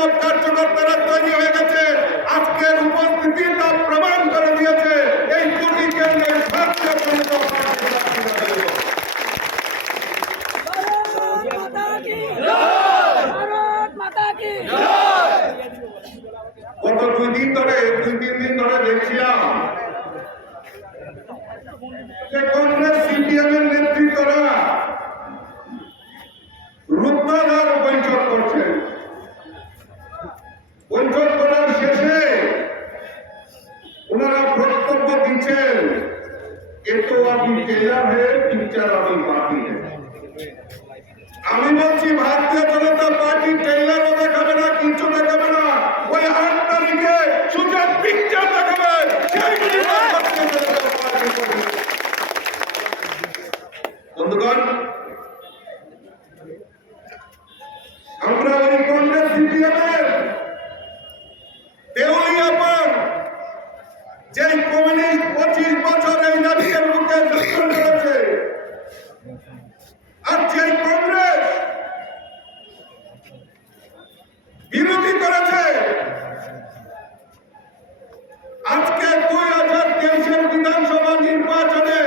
লোক কার্যকর্তারা তৈরি হয়ে গেছে। আজকের উপস্থিতি তা প্রমাণ করে দিয়েছে এই দুটি কেন্দ্রের ভারতীয় জনতা পার্টি। গত দুই তিন দিন ধরে দেখছিলাম যে কংগ্রেস সিপিএম এর নেতৃত্বরা রূপনার বৈঠক করছেন। বৈঠক করার শেষে ওনারা বক্তব্য দিচ্ছেন, এ তো আপনি টেলার হয়ে পিকচার আপনি বাকি। আমি বলছি ভারতীয় জনতা পার্টি টেলারও দেখাবে না, কিচ্ছু দেখাবে না। ওই 8 তারিখে সোজা পিকচার দেখাবে, সেইগুলি ভারতীয় জনতা পার্টি করবে। বন্ধুগণ, আমরা ওই কংগ্রেস সিপিএমের দেউলিয়াপন, যে কমিউনিস্ট 25 বছর এই রাজ্যের বুকে যুদ্ধ করেছে, আর যে কংগ্রেস বিরোধী করেছে, আজকে 2023-এর বিধানসভা নির্বাচনে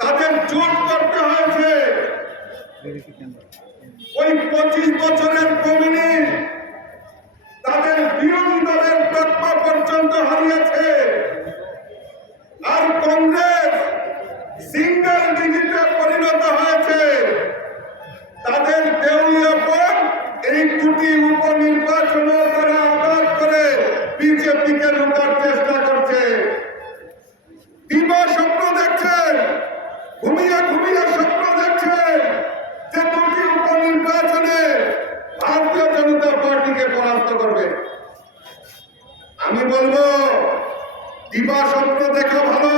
তাদের জোট করতে হয়েছে। ওই 25 বছরের কমিউনিস্ট তাদের বিরোধী দলের তকমা পর্যন্ত হারিয়েছে, আর কংগ্রেস সিঙ্গেল ডিজিটে পরিণত হয়েছে। তাদের দেউলিয়াপন এই দুটি উপনির্বাচনও তারা আঘাত করে বিজেপিকে রোকার চেষ্টা করছে। দিবা স্বপ্ন দেখছেন, ঘুমিয়ে ঘুমিয়ে স্বপ্ন দেখছেন যে দুটি উপনির্বাচনে ভারতীয় জনতা পার্টিকে পরাস্ত করবে। আমি বলবো দিবা স্বপ্ন দেখা ভালো,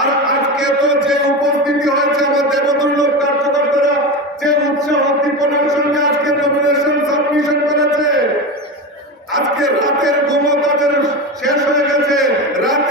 আর আজকে তো যে উপস্থিতি হয়েছে আমার দেবদুর্লভ কার্যকর্তারা যে উৎসাহ উদ্দীপনার সঙ্গে আজকে নমিনেশন সাবমিশন করেছে, আজকে রাতের ঘুমো তাদের শেষ হয়ে গেছে। রাত